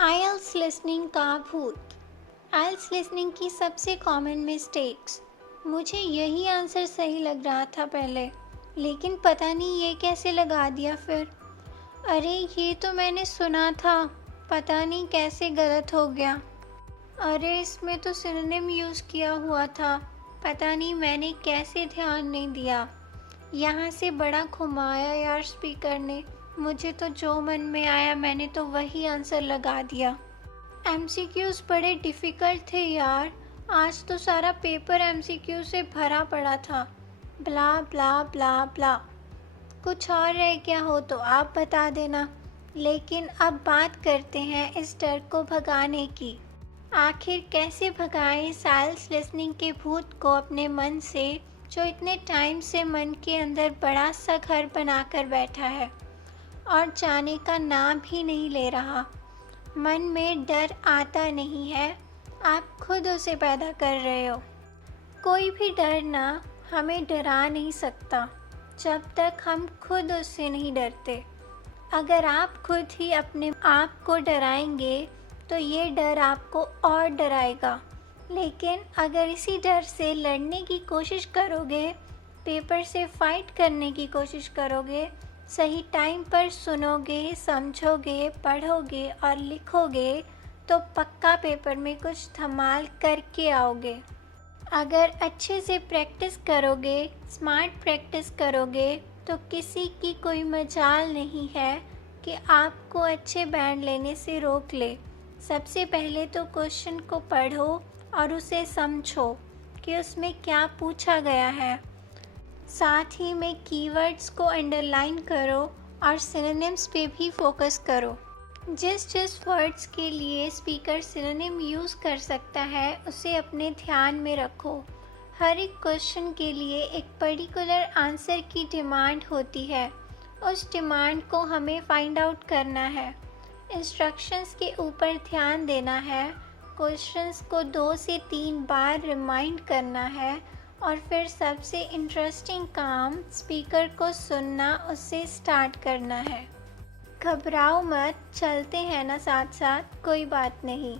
आइल्स listening का भूत। आइल्स listening की सबसे कॉमन मिस्टेक्स। मुझे यही आंसर सही लग रहा था पहले, लेकिन पता नहीं ये कैसे लगा दिया फिर। अरे ये तो मैंने सुना था, पता नहीं कैसे गलत हो गया। अरे इसमें तो सिनोनिम यूज़ किया हुआ था, पता नहीं मैंने कैसे ध्यान नहीं दिया। यहाँ से बड़ा घुमाया यार स्पीकर ने, मुझे तो जो मन में आया मैंने तो वही आंसर लगा दिया। एमसीक्यूज़ बड़े डिफ़िकल्ट थे यार, आज तो सारा पेपर एमसीक्यू से भरा पड़ा था। ब्ला ब्ला ब्ला ब्ला। कुछ और रह गया हो तो आप बता देना, लेकिन अब बात करते हैं इस डर को भगाने की। आखिर कैसे भगाएं इस आइल्स लिसनिंग के भूत को अपने मन से, जो इतने टाइम से मन के अंदर बड़ा सा घर बनाकर बैठा है और जाने का नाम ही नहीं ले रहा। मन में डर आता नहीं है, आप खुद उसे पैदा कर रहे हो। कोई भी डर ना हमें डरा नहीं सकता जब तक हम खुद उससे नहीं डरते। अगर आप खुद ही अपने आप को डराएंगे तो ये डर आपको और डराएगा। लेकिन अगर इसी डर से लड़ने की कोशिश करोगे, पेपर से फाइट करने की कोशिश करोगे, सही टाइम पर सुनोगे, समझोगे, पढ़ोगे और लिखोगे, तो पक्का पेपर में कुछ धमाल करके आओगे। अगर अच्छे से प्रैक्टिस करोगे, स्मार्ट प्रैक्टिस करोगे, तो किसी की कोई मजाल नहीं है कि आपको अच्छे बैंड लेने से रोक ले। सबसे पहले तो क्वेश्चन को पढ़ो और उसे समझो कि उसमें क्या पूछा गया है। साथ ही में कीवर्ड्स को अंडरलाइन करो और सिनोनिम्स पे भी फोकस करो। जिस वर्ड्स के लिए स्पीकर सिनोनिम यूज़ कर सकता है उसे अपने ध्यान में रखो। हर एक क्वेश्चन के लिए एक पर्टिकुलर आंसर की डिमांड होती है, उस डिमांड को हमें फाइंड आउट करना है। इंस्ट्रक्शंस के ऊपर ध्यान देना है, क्वेश्चंस को 2 से 3 बार रिमाइंड करना है और फिर सबसे इंटरेस्टिंग काम स्पीकर को सुनना, उससे स्टार्ट करना है। घबराओ मत, चलते हैं ना साथ साथ, कोई बात नहीं।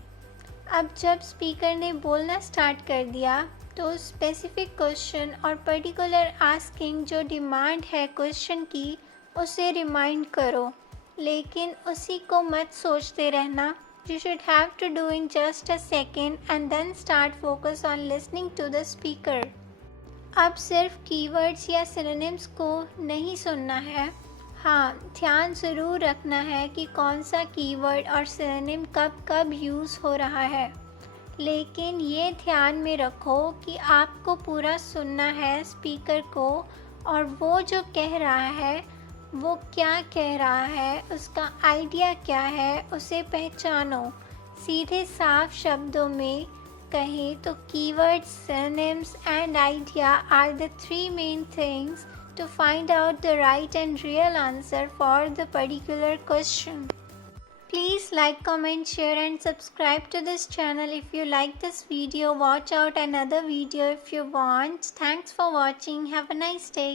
अब जब स्पीकर ने बोलना स्टार्ट कर दिया तो स्पेसिफिक क्वेश्चन और पर्टिकुलर आस्किंग जो डिमांड है क्वेश्चन की, उसे रिमाइंड करो, लेकिन उसी को मत सोचते रहना। You should have to do in just a second and then start focus on listening to the speaker. अब सिर्फ कीवर्ड्स या सिनोनिम्स को नहीं सुनना है, हाँ ध्यान ज़रूर रखना है कि कौन सा कीवर्ड और सिनोनिम कब कब यूज़ हो रहा है। लेकिन ये ध्यान में रखो कि आपको पूरा सुनना है स्पीकर को, और वो जो कह रहा है वो क्या कह रहा है, उसका आइडिया क्या है, उसे पहचानो। सीधे साफ शब्दों में कहें तो keywords, synonyms and idea are the 3 main things to find out the right and real answer for the particular question. Please like, comment, share and subscribe to this channel if you like this video. Watch out another video if you want. Thanks for watching. Have a nice day.